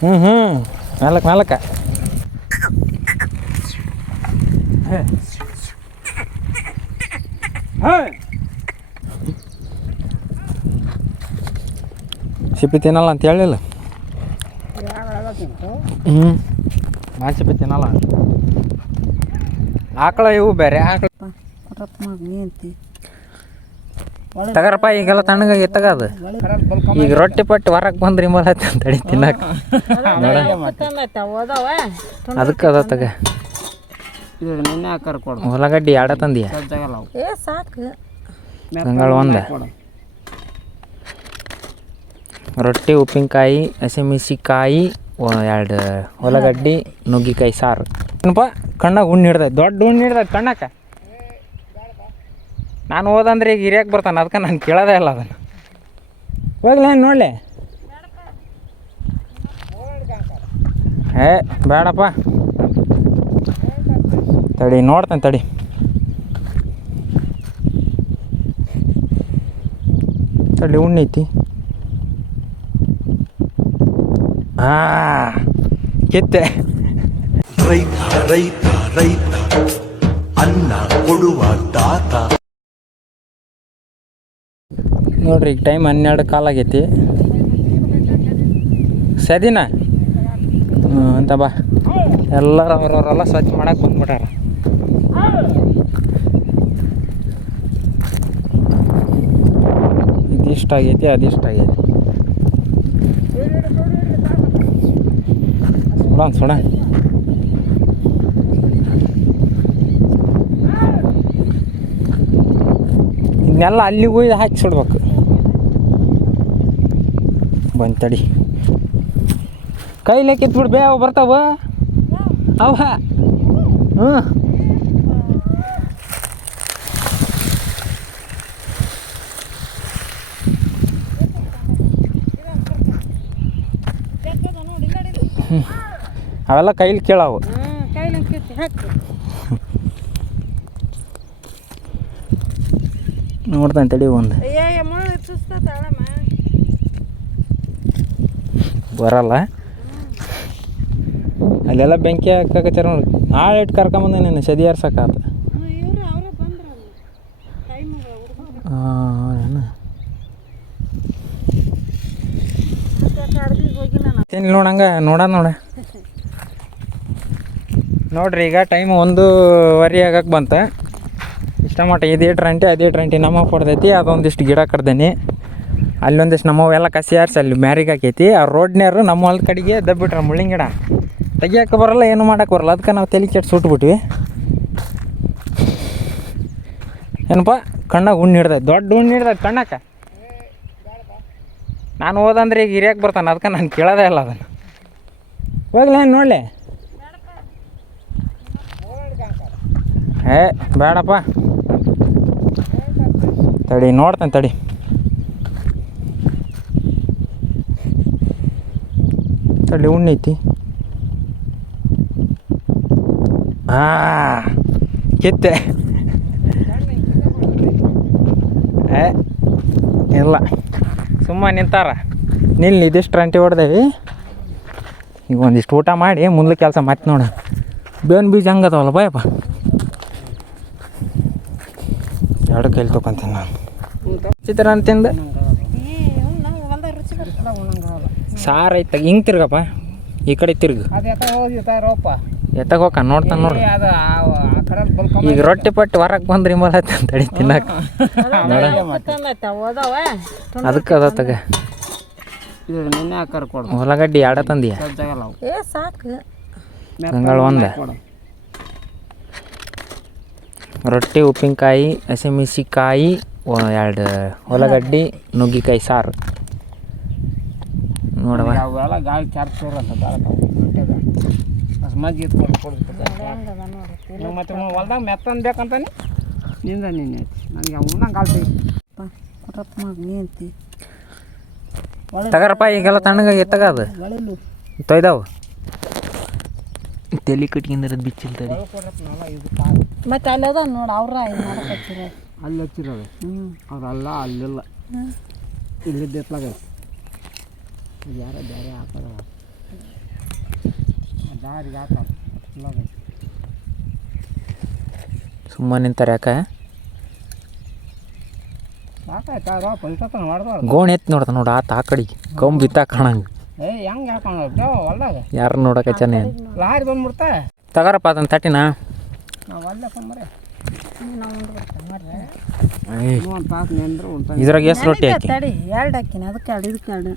ಹ್ಞೂ ನಾಲ್ಕು ನಾಲ್ಕು ಸಿಪ್ಪಿ ತಿನ್ನಲ್ಲ ಅಂತ ಹೇಳಿಲ್ಲ. ಭಾಳ ಸಿಪ್ಪಿ ತಿನ್ನಲ್ಲ. ಆಕಳ ಇವು ಬೇರೆ ಆಕಳ ತಗರಪ್ಪ. ಈಗೆಲ್ಲ ತಣ್ಣಗಾಗಿ ತಗದು. ಈಗ ರೊಟ್ಟಿ ಪಟ್ಟಿ ಹೊರಗೆ ಬಂದ್ರಿ ಮಲ ತಡಿ ತಿನ್ನಕ ನೋಡ. ಅದಕ್ಕೆ ಅದ ತಗ ಉಳ್ಳಾಗಡ್ಡಿ ಆಡ ತಂದಿಯ ಗಂಗಾಳ ಒಂದ ರೊಟ್ಟಿ ಉಪ್ಪಿನಕಾಯಿ ಹಸಿಮೆಣಸಿಕಾಯಿ 2 ಉಳ್ಳಾಗಡ್ಡಿ ನುಗ್ಗಿಕಾಯಿ ಸಾರು. ಏನಪ್ಪ ಕಣ್ಣಾಗ ಉಣ್ಣು ಹಿಡ್ದ ದೊಡ್ಡ ಉಣ್ಣು ಹಿಡ್ದ ಕಣ್ಣಾಕ. ನಾನು ಹೋದಂದ್ರೆ ಈಗ ಹಿರಿಯಕ್ಕೆ ಬರ್ತಾನೆ. ಅದಕ್ಕೆ ನಾನು ಕೇಳೋದೇ ಇಲ್ಲ ಅದನ್ನು. ಹೋಗ್ಲಿ ನೋಡಲಿ. ಬೇಡಪ್ಪ ತಡಿ ನೋಡ್ತಾನೆ ತಡಿ. ತಡಿ ಉಣ್ಣೈತಿ. ಕಿತ್ತೆ ರೈತ ರೈತ ರೈತ ಅನ್ನ ಕೊಡುವ ದಾತ. ನೋಡ್ರಿ ಈಗ ಟೈಮ್ 12 ಕಾಲ್ ಆಗೈತಿ. ಸದಿನ ಅಂತ ಬಾ. ಎಲ್ಲರೂ ಅವ್ರವರೆಲ್ಲ ಸ್ವಚ್ಛ ಮಾಡಕ್ಕೆ ಬಂದ್ಬಿಟ್ಟಾರ. ಇದಿಷ್ಟ ಆಗೈತಿ ಅದಿಷ್ಟ ಆಗೈತಿ. ಸುಡ ಇದನ್ನೆಲ್ಲ ಅಲ್ಲಿಗೆ ಹೋಯ್ದು ಹಾಕಿ ಸುಡ್ಬೇಕು. ಬಂದು ತಡಿ ಕೈಲೇ ಕಿತ್ಬಿಡು ಬೇ. ಅವು ಬರ್ತಾವ ಅವ. ಹ್ಞೂ ಅವೆಲ್ಲ ಕೈಲಿ ಕೇಳವು. ನೋಡ್ತಾನೆ ತಡಿ ಒಂದು ಬರಲ್ಲ. ಅಲ್ಲೆಲ್ಲ ಬೆಂಕಿ ಹಾಕಕತ್ತಾರ ನೋಡಿ. ಆಳು ಇಟ್ಟು ಕರ್ಕೊಂಬಂದ ನೀನು ಸದಿ ಆರ್ಸಕ್ಕಾತ. ತಿನ್ನಿ ನೋಡಂಗ ನೋಡ ನೋಡ್ರಿ. ಈಗ ಟೈಮ್ 1:15 ಆಗಕ್ಕೆ ಬಂತ. ಇಷ್ಟ ಮಟ್ಟ ಇದು 8 ಅದೇ 8 ನಮಗೆ ಕೊಡ್ತೈತಿ. ಅದೊಂದಿಷ್ಟು ಗಿಡ ಕಡ್ದೇನಿ. ಅಲ್ಲೊಂದಿಷ್ಟು ನಮ್ಮವೆಲ್ಲ ಕಸಿ ಆರಿಸಿ ಅಲ್ಲಿ ಮ್ಯಾರಿಗೆ ಹಾಕೈತಿ. ಆ ರೋಡ್ನ್ಯಾರು ನಮ್ಮ ಹೊಲದ ಕಡೆಗೆ ದಬ್ಬಿಟ್ರೆ ಮುಳ್ಳಿನ ಗಿಡ ತೆಗಿಯೋಕೆ ಬರೋಲ್ಲ, ಏನು ಮಾಡೋಕೆ ಬರೋಲ್ಲ. ಅದಕ್ಕೆ ನಾವು ತಲೆ ಕೆಟ್ಟು ಸುಟ್ಬಿಟ್ವಿ. ಏನಪ್ಪ ಕಣ್ಣಾಗ ಉಣ್ಣು ಹಿಡ್ದ ದೊಡ್ಡ ಉಣ್ಣು ಹಿಡ್ದ ಕಣ್ಣಾಕ. ನಾನು ಹೋದಂದ್ರೆ ಈಗ ಹಿರಿಯಕ್ಕೆ ಬರ್ತಾನೆ. ಅದಕ್ಕೆ ನಾನು ಕೇಳೋದೇ ಇಲ್ಲ ಅದನ್ನು. ಹೋಗ್ಲಿ ನೋಡಲಿ. ಬೇಡಪ್ಪ ತಡಿ ನೋಡ್ತಾನೆ ತಡಿ. ತಡಿ ಉಣ್ಣೈತಿ. ಕಿತ್ತೆ ಇಲ್ಲ ಸುಮ್ಮ ನಿಂತಾರ. ಇದಿಷ್ಟು ರಂಟಿ ಹೊಡೆದೇವಿ. ಈಗ ಒಂದಿಷ್ಟು ಊಟ ಮಾಡಿ ಮುಂದೆ ಕೆಲಸ ಮತ್ತೆ ನೋಡ. ಬೇವಿನ ಬೀಜ ಹಂಗದವಲ್ಲ ಬಾಯಪ್ಪ. 2 ಕೈಲಿ ತೊಗೊಂತೀನಿ ನಾನು. ಚಿತ್ರಾನ್ನ ತಿಂದು ಸಾರು ಐತೆ. ಹಿಂಗೆ ತಿರ್ಗಪ್ಪ ಈ ಕಡೆ ತಿರ್ಗು. ಎತ್ತಾಗ ಹೋಗ ನೋಡ್ತಾನೆ ನೋಡ್ರಿ. ಈಗ ರೊಟ್ಟಿ ಪಟ್ಟಿ ಹೊರಗೆ ಬಂದ್ರಿ ಮಲ ತಡಿ ತಿನ್ನಕ ನೋಡ. ಅದಕ್ಕೆ ಅದ ತಗ ಉಳ್ಳಾಗಡ್ಡಿ ಆಡ ತಂದಿಯ ಗಂಗಾಳ ಒಂದ ರೊಟ್ಟಿ ಉಪ್ಪಿನಕಾಯಿ ಹಸಿಮೆಣಸಿಕಾಯಿ 2 ಉಳ್ಳಾಗಡ್ಡಿ ನುಗ್ಗಿಕಾಯಿ ಸಾರು. ನೋಡವ ಗಾಳಿ ಮತ್ತೆ ಹೊಲ್ದಾಗ ಮೆತ್ತನ್ ಬೇಕಂತಾನೆ ನಿಂದ ನೀನು ನನಗೆ ಉಣ್ಣಂಗೆ ಗಾಳಿ ತಗರಪ್ಪ. ಈಗೆಲ್ಲ ತಣ್ಣಗಾಗಿ ತಗದು ತೊಯ್ದಾವು. ತಲೆ ಕಟ್ಗಿಂದಿರೋದು ಬಿಚ್ಚಿಲ್ ತಡಿ. ಮತ್ತೆ ಅಲ್ಲಿ ಅದ ನೋಡಿ ಅವ್ರ ಅಲ್ಲಿ ಹಚ್ಚಿರೋದು. ಅವ್ರಲ್ಲ ಅಲ್ಲಿಲ್ಲ ಇಲ್ಲಿದ್ದ ಎತ್ಲಾಗ ಯಾರ ಬೇರೆ ಹಾಕೋದ ದಾರಿಗೆ ಹಾಕ ಸುಮ್ಮನೆ ನಿಂತಾರೆ ಯಾಕೆ ಸಾಕಾಯ್ತು ಪಲ್ಟತನ ಮಾಡ್ದವ್ರು ಗೋಣ್ ಎತ್ತಿ ನೋಡ್ದ ನೋಡು ಆತ ಆ ಕಡೆಗೆ ಕಂಬ್ ಬಿತ್ತ ಕಾಣಂಗೆ ಹೆಂಗೆ ಹಾಕೊಂಡು ಹೊಲ್ದಾಗ ಯಾರು ನೋಡಕ್ಕೆ ಚೆನ್ನ ಲಾರಿ ಬಂದ್ಬಿಡ್ತಾ ತಗಾರಪ್ಪ ಅದನ್ನ ತಟ್ಟಿನ ನಾವು ಹೊಲ್ದಾಗ ಬಂದ್ರೆ ನಾವು ಉಂಡ್ಬಿಡ್ತೇವೆ ಮಾಡ್ರಿ ಒಂದು ತಾಸು ನೆಂದ್ರೆ ಇದ್ರಾಗ ಎಷ್ಟು ರೊಟ್ಟಿ ಹಾಕಿ ತಡಿ 2 ಹಾಕಿನಿ ಅದಕ್ಕೆ 2 ಇದಕ್ಕೆ 2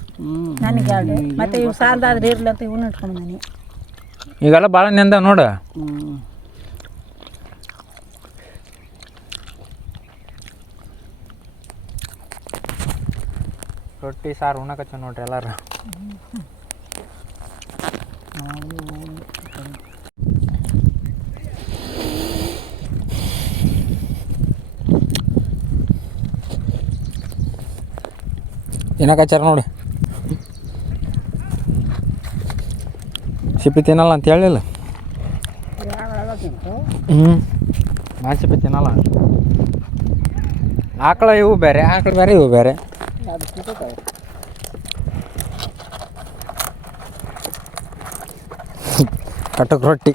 ನನಗೆ 2 ಮತ್ತೆ ಇವು ಸಾಲದಾದ್ರೆ ಇರ್ಲಿ ಅಂತ ಇವನ್ನ ಇಟ್ಕೊಂಡು ನಾನು ಈಗೆಲ್ಲ ಭಾಳ ನೆಂದ ನೋಡು ರೊಟ್ಟಿ ಸಾರು ಉಣ್ಣಕಚ್ಚ ನೋಡ್ರಿ ಎಲ್ಲಾರು ಏನಕಚ್ಚಾರ ನೋಡಿ ಸಿಪ್ಪಿ ತಿನ್ನಲ್ಲ ಅಂತ ಹೇಳಿಲ್ಲ ಭಾಳ ಸಿಪ್ಪಿ ತಿನ್ನಲ್ಲ ಆಕಳ ಇವು ಬೇರೆ ಆಕಳ ಬೇರೆ ಇವು ಬೇರೆ ಕಟಕ್ ರೊಟ್ಟಿ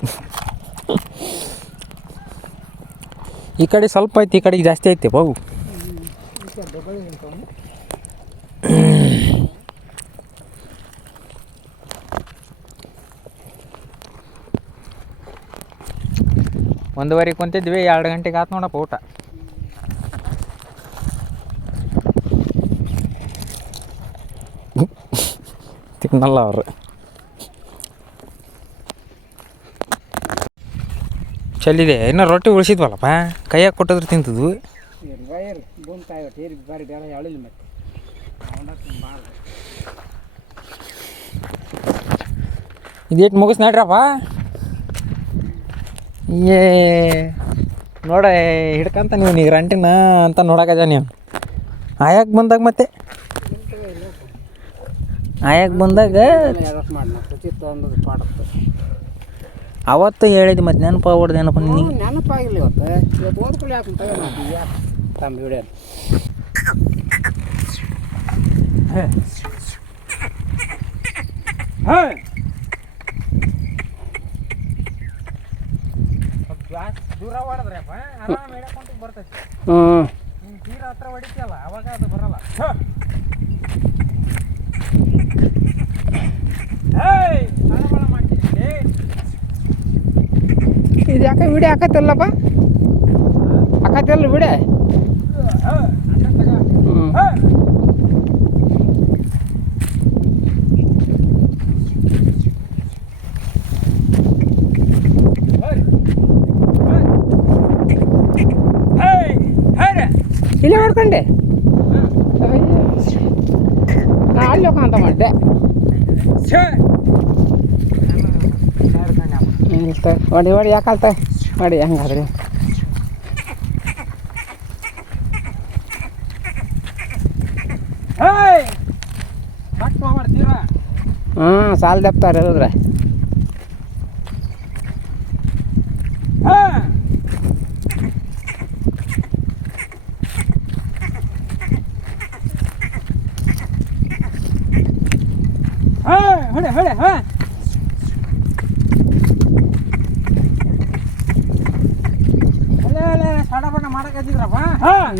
ಈ ಕಡೆ ಸ್ವಲ್ಪ ಐತಿ ಈ ಕಡೆಗೆ ಜಾಸ್ತಿ ಐತಿ ಬಾವು ಒಂದುವರೆಗೆ ಕುಂತಿದ್ವಿ 2 ಗಂಟೆಗೆ ಆತು ನೋಡಪ್ಪ ಊಟ ತಿನ್ನಲ್ಲ ಅವರು ಚಲ್ಲಿದೆ ಇನ್ನೂ ರೊಟ್ಟಿ ಉಳಿಸಿದ್ವಲ್ಲಪ್ಪ ಕೈಯಾಗ ಕೊಟ್ಟಿದ್ರೆ ತಿಂತಿದ್ವು ಇದೇಟ್ ಮುಗಿಸ್ ನಡ್ರಪ್ಪ ಏ ನೋಡ ಹಿಡ್ಕಂತ ನೀವು ನೀ ರಂಟಿನ ಅಂತ ನೋಡಕಜ ನೀವು ಆಯಾಕೆ ಬಂದಾಗ ಮತ್ತೆ ಆಯಾಕೆ ಬಂದಾಗ ಅವತ್ತು ಹೇಳಿದ್ದು ಮತ್ತೆ ನೆನಪು ಆಗ್ಬಿಡ್ದು ಏನಪ್ಪ ನಿನಗೆ ನೆನಪಾಗಿಲ್ಲ ಇವತ್ತು ಓದ್ಕೊಳ್ಳಿ ಹಾಕಿ ತಮ್ಮ ವಿಡಿಯೋ ದೂರ ಹೊಡೆದ್ರಪ್ಪ ಆರಾಮ್ ಹಿಡ್ಕೊಂತ ಬರ್ತೈತಿ ತೀರ ಹತ್ರ ಹೊಡಿತಿಯಲ್ಲ ಅವಾಗ ಅದು ಬರಲ್ಲ ಇದು ಯಾಕೆ ವಿಡಿಯೋ ಹಾಕತ್ತಲ್ಲಪ್ಪ ಹಾಕತ್ತಲ್ಲ ವಿಡಿಯೋ ಇಲ್ಲೇ ಮಾಡ್ಕೊಂಡೆ ನಾ ಅಲ್ಲಿ ಹೋಗಂತ ಮಾಡಿದೆ ಹೊಡಿ ಹೊಡಿ ಯಾಕಲ್ತ ಹೊಡಿ ಹಂಗಾದ್ರೆ ಹಾಂ ಸಾಲ ದಪ್ತಾರೆ ಹೇಳಿದ್ರೆ ಹೊಡೆ ಹೊಡೆ ಹಾಂ ಸಡ ಬಣ್ಣ ಮಾಡಕ್ಕಿದ್ರಪ್ಪ ಹಾಂ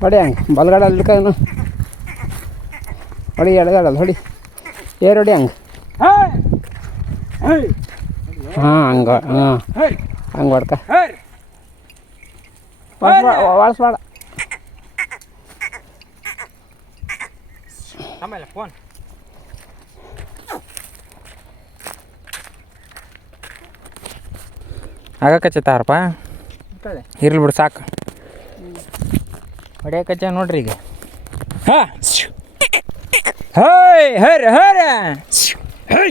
ಹೊಡಿ ಹಂಗೆ ಬಲಗಡಲ್ಲಿ ಇಡ್ಕನು ಹೊಡಿ ಎಡಗಡಲ್ಲ ಹೊಡಿ ಏರ್ ಹೊಡಿ ಹಂಗೆ ಹಾಂ ಹಂಗೆ ಹಾಂ ಹಂಗೆ ಹೊಡ್ಕ ವಾಳಿಸ್ಬೇಡ ಆಮೇಲೆ ಫೋನ್ ಆಗಕಚ್ಚತ್ತಾರಪ್ಪ ಇರ್ಲಿ ಬಿಡು ಸಾಕು ಹೊಡಿಯಕಚ್ಚ ನೋಡ್ರಿ ಈಗ ಹಾಂ ಹೈ ಹರ ಹರ ಹೈ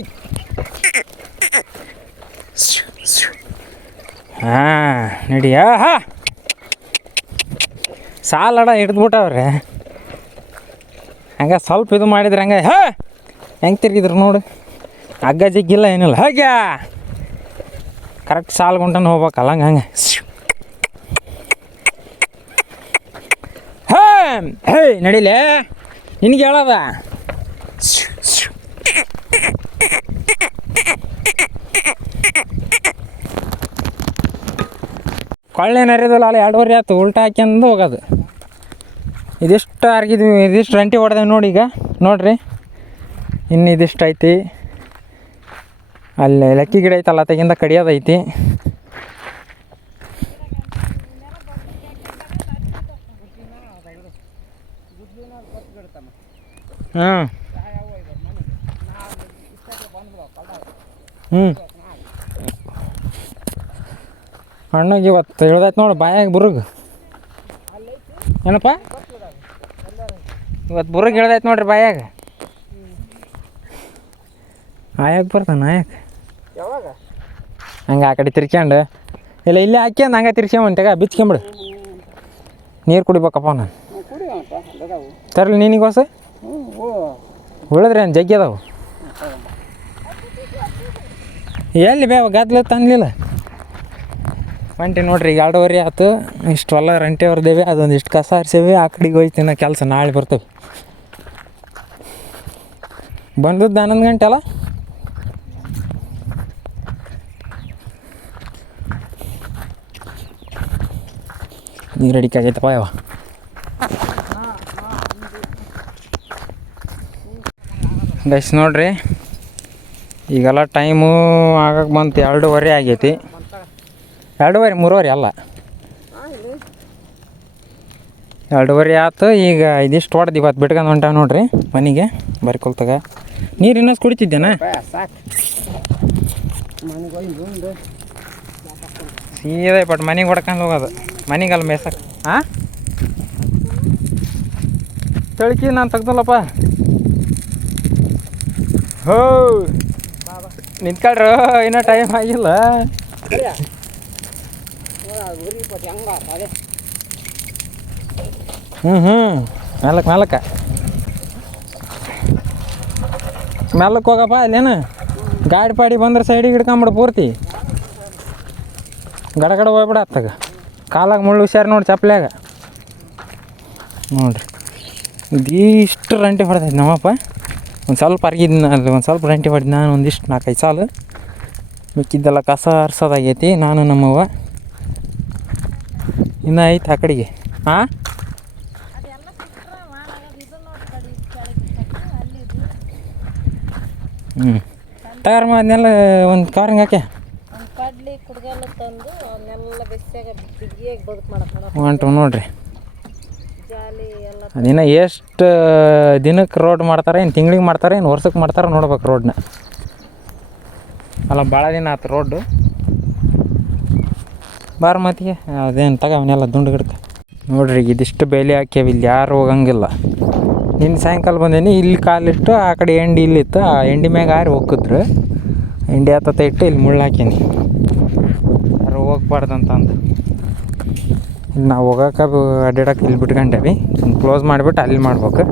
ಹಾಂ ನಡಿಯ ಹಾ ಸಾಲಡ ಹಿಡಿದ್ಬಿಟ್ಟವ್ರೆ ಹಂಗೆ ಸ್ವಲ್ಪ ಇದು ಮಾಡಿದ್ರೆ ಹಂಗೆ ಹಾ ಹೆಂಗೆ ತಿರ್ಗಿದ್ರು ನೋಡು ಹಗ್ಗ ಜಿಗ್ಗಿಲ್ಲ ಏನಿಲ್ಲ ಹಾಗ್ಯಾ ಕರೆಕ್ಟ್ ಸಾಲು ಗುಂಟನ ಹೋಗ್ಬೇಕಲ್ಲ ಹಂಗೆ ಹೇ ನಡಿಲೇ ನಿನಗೆ ಹೇಳದ ಕೊಳ್ಳೇನು ಹರಿಯೋದಿಲ್ಲ ಅಲ್ಲಿ 2 ಆಯ್ತು ಉಲ್ಟಾ ಹಾಕ್ಯಂದು ಹೋಗೋದು. ಇದಿಷ್ಟು ಹರಿಗಿದ್ವಿ, ಇದಿಷ್ಟು ರಂಟಿ ಹೊಡೆದೇವೆ ನೋಡಿ. ಈಗ ನೋಡಿರಿ ಇನ್ನು ಇದಿಷ್ಟು ಐತಿ. ಅಲ್ಲಿ ಲಕ್ಕಿ ಗಿಡ ಐತಲ್ಲ ತೆಗಿಂದ ಕಡಿಯೋದೈತಿ. ಹಾಂ ಹಣ್ಣಾಗಿ ಇವತ್ತು ಇಳ್ದೈತೆ ನೋಡಿ ಬಾಯಾಗ ಬುರುಗ್. ಏನಪ್ಪ ಇವತ್ತು ಬುರುಗ್ ಇಳ್ದೈತೆ ನೋಡ್ರಿ ಬಾಯಾಗ. ಆಯಾಗ ಬರ್ತಾನೆ ಆಯಾಗ ಯಾವಾಗ ಹಂಗೆ ಆ ಕಡೆ ತಿರ್ಕ್ಯಂಡು ಇಲ್ಲ ಇಲ್ಲೇ ಹಾಕ್ಯಂಡು ಹಂಗೆ ತಿರ್ಸ್ಕೊಂಬಂಟಾಗ ಬಿಚ್ಕೊಂಬಿಡು. ನೀರು ಕುಡಿಬೇಕಪ್ಪ ನಾನು. ತರಲಿ ನೀನಿಗೋಸ ಉಳಿದ್ರಿ ಏನು ಜಗ್ಗಿ ಅದಾವು. ಎಲ್ಲಿ ಬೇವ ಗದ್ಲು ತಂದ್ಲಿಲ್ಲ ರಂಟಿ ನೋಡ್ರಿ. ಈಗ 2:30 ಆಯ್ತು. ಇಷ್ಟು ಹೊಲ ರಂಟಿ ಹೊರದೇವೆ, ಅದೊಂದು ಇಷ್ಟು ಕಸ ಹರಿಸೇವೆ. ಆ ಕಡೆಗೆ ಹೋಯ್ತಿನ ಕೆಲಸ ನಾಳೆ ಬರ್ತವೆ. ಬಂದದ್ದು 11 ಗಂಟೆ ಅಲ್ಲ. ನೀರು ಅಡಿಕಾಗೈತಪ್ಪ ಯಾವ ಗೈಸ್ ನೋಡ್ರಿ. ಈಗೆಲ್ಲ ಟೈಮು ಆಗಕ್ಕೆ ಬಂತು 2:30 ಆಗೈತಿ. 2:30 3:30 ಅಲ್ಲ 2:30 ಆಯ್ತು. ಈಗ ಇದಿಷ್ಟು ಹೊಡೆದು ಇವತ್ತು ಬಿಟ್ಕೊಂಡು ಹೊಂಟಾವ ನೋಡ್ರಿ ಮನೆಗೆ ಬರ್ಕೊಳ್ತಾಗ. ನೀರು ಇನ್ನಷ್ಟು ಕುಡಿತಿದ್ದೇನಾ ಸಾಕು ಮನೆಗೆ ಸೀದಾ ಬಟ್ ಮನೆಗೆ ಹೊಡ್ಕೊಂಡು ಹೋಗೋದು. ಮನೆಗಲ್ಲ ಮೇಸಕ್ಕೆ. ಹಾಂ ತಳ್ಕಿ ನಾನು ತೆಗ್ದಲ್ಲಪ್ಪ. ಹೋ ನಿಂತ್ಕೊಳ್ರು ಇನ್ನೂ ಟೈಮ್ ಆಗಿಲ್ಲ. ಮೆಲ್ಲಕ್ಕೆ ಹೋಗಪ್ಪ. ಅಲ್ಲೇನು ಗಾಡಿ ಪಾಡಿ ಬಂದ್ರೆ ಸೈಡಿಗೆ ಹಿಡ್ಕೊಂಬಿಡು ಪೂರ್ತಿ. ಗಡ ಹೋಗ್ಬಿಡ ಅತ್ತಾಗ ಕಾಲಾಗ ಮುಳ್ಳು ಹುಷಾರು ನೋಡಿ ಚಪ್ಪಲ್ಯಾಗ ನೋಡ್ರಿ. ಇದಿಷ್ಟು ರಂಟಿ ಹೊಡೆದೈತೆ ನಮ್ಮಪ್ಪ. ಒಂದು ಸ್ವಲ್ಪ ಅರ್ಗಿದ್ನ ಅಲ್ಲಿ ಒಂದು ಸ್ವಲ್ಪ ರಂಟಿ ಹೊಡೆದು ನಾನು ಒಂದಿಷ್ಟು 4-5 ಸಾಲು. ಮಿಕ್ಕಿದ್ದೆಲ್ಲ ಕಸ ಹರ್ಸೋದಾಗೈತಿ. ನಾನು ನಮ್ಮವ್ವ ಇನ್ನೂ ಐತೆ ಆ ಕಡೆಗೆ. ಹಾಂ ಟಗರ್ ಅದನ್ನೆಲ್ಲ ಒಂದು ಕವರಿಂಗ್ ಹಾಕ್ಯ ಹೊಂಟು ನೋಡ್ರಿ. ಅದಿನ್ನು ಎಷ್ಟು ದಿನಕ್ಕೆ ರೋಡ್ ಮಾಡ್ತಾರೆ, ಏನು ತಿಂಗಳಿಗೆ ಮಾಡ್ತಾರೆ, ಏನು ವರ್ಷಕ್ಕೆ ಮಾಡ್ತಾರೆ ನೋಡ್ಬೇಕು ರೋಡ್ನ. ಅಲ್ಲ ಭಾಳ ದಿನ ಆಯ್ತು ರೋಡು. ಬಾರ ಮತ್ತಿಗೆ ಅದೇನು ತಗ ಅವನ್ನೆಲ್ಲ ದುಂಡು ಗಿಡಕ್ಕೆ ನೋಡ್ರಿ. ಇದಿಷ್ಟು ಬೇಲಿ ಹಾಕ್ಯಾವ. ಇಲ್ಲಿ ಯಾರು ಹೋಗಂಗಿಲ್ಲ. ನಿನ್ನ ಸಾಯಂಕಾಲ ಬಂದೇನಿ. ಇಲ್ಲಿ ಕಾಲಿಟ್ಟು ಆ ಕಡೆ ಎಂಡಿ ಇಲ್ಲಿತ್ತು. ಆ ಎಂಡಿ ಮ್ಯಾಗ ಹಾರಿ ಹೋಗಿದ್ರು. ಎಂಡಿ ಹತ್ತ ಇಟ್ಟು ಇಲ್ಲಿ ಮುಳ್ಳು ಹಾಕೀನಿ. ಯಾರು ಹೋಗ್ಬಾರ್ದಂತಂದು ಇಲ್ಲಿ ನಾವು ಹೋಗೋಕೆ ಅಡ್ಡಾಡಕ್ಕೆ ಇಲ್ಲಿ ಬಿಟ್ಕೊಂಡೇವಿ. ಕ್ಲೋಸ್ ಮಾಡಿಬಿಟ್ಟು ಅಲ್ಲಿ ಮಾಡ್ಬೇಕು.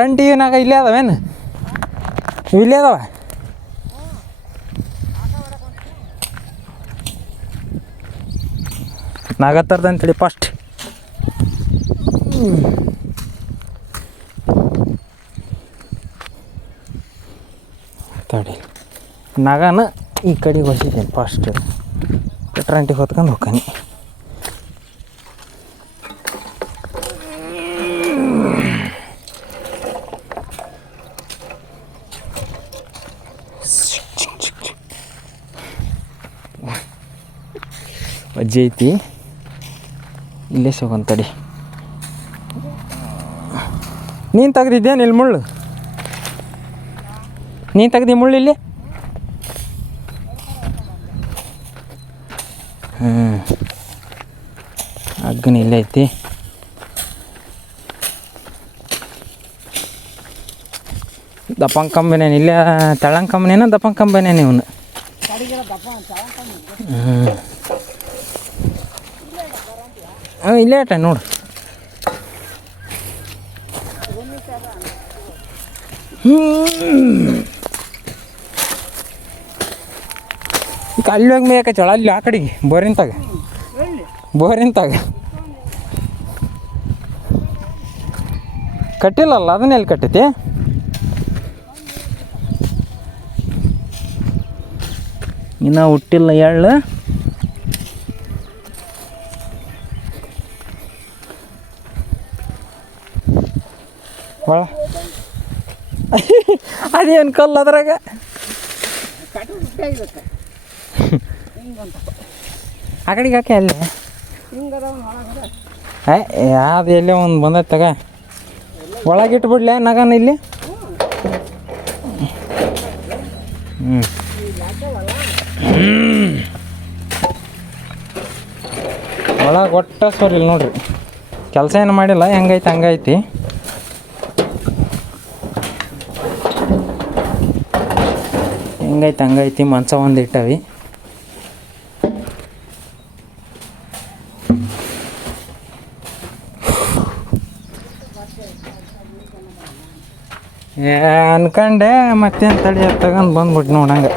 ರಂಟಿ ನಾಗ ಇಲ್ಲೇ ಅದಾವೇನು? ಇಲ್ಲೇ ಅದಾವ. ನಾಗತ್ತರ್ದಂತೇಳಿ ಫಸ್ಟ್ ತಡಿ ನಾಗನ ಈ ಕಡೆಗೆ ಹೊಸಿದ್ದೇನೆ. ಫಸ್ಟ್ ರಂಟಿಗೆ ಹೊತ್ಕೊಂಡು ಹೋಗ್ತಾನೆ. ಅಜ್ಜಿ ಐತಿ ಇಲ್ಲೇ ಸಿಗೋಂತಡಿ. ನೀನು ತೆಗ್ದಿದ್ದೇನು ಇಲ್ಲಿ ಮುಳ್ಳು? ನೀನು ತೆಗ್ದಿ ಮುಳ್ಳು ಇಲ್ಲಿ? ಹಗ್ಗನ ಇಲ್ಲೇ ಐತಿ. ದಪ್ಪಂಗ್ ಕಂಬನೇನು ಇಲ್ಲೇ ತೆಳ್ಳಂಗೆ ಕಂಬನೇನ ದಪ್ಪಂಗ್ ಕಂಬನೇನು ಇವನು? ಇಲ್ಲೇ ಅಟ ನೋಡು. ಅಲ್ಲಿ ಹೋಗಿ ಮೇಯಕಚ್ಚಳ ಅಲ್ಲಿ ಆ ಕಡೆಗೆ ಬೋರಿಂತಾಗ ಕಟ್ಟಿಲ್ಲಲ್ಲ ಅದನ್ನ ಎಲ್ಲಿ ಕಟ್ಟೈತಿ ಇನ್ನು ಹುಟ್ಟಿಲ್ಲ ಎಳ್ಳು ಒಳ ಅದೇನು ಕಲ್ಲು ಅದ್ರಾಗ ಆ ಕಡೆಗೆ ಹಾಕಿ ಅಲ್ಲಿ ಯಾವ್ದು ಎಲ್ಲೇ ಒಂದು ಬಂದೈತೆ ತಗ ಒಳಗಿಟ್ಬಿಡ್ಲೆ ನಗನ ಇಲ್ಲಿ ಒಳಗೆ ಒಟ್ಟ ಸೋರಿಲ್ಲ ನೋಡ್ರಿ ಕೆಲಸ ಏನು ಮಾಡಿಲ್ಲ ಹೆಂಗೈತಿ ಹಂಗೈತಿ ಹಂಗೈತಿ ಮಂಚ ಒಂದು ಇಟ್ಟವಿ ಅನ್ಕಂಡೆ ಮತ್ತೇನು ತಡಿ ತಗೊಂಡು ಬಂದ್ಬಿಟ್ಟು ನೋಡಂಗೆ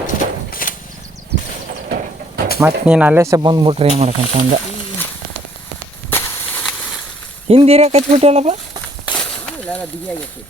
ಮತ್ತು ನೀನು ಅಲ್ಲೇ ಬಂದ್ಬಿಟ್ರಿ ಏನು ಮಾಡ್ಕೊಂತಂದ ಹಿಂದಿರೇ ಕಚ್ಬಿಟ್ಟಲ್ಲಪ್ಪ ಬಿಗಿ ಆಗೈತಿ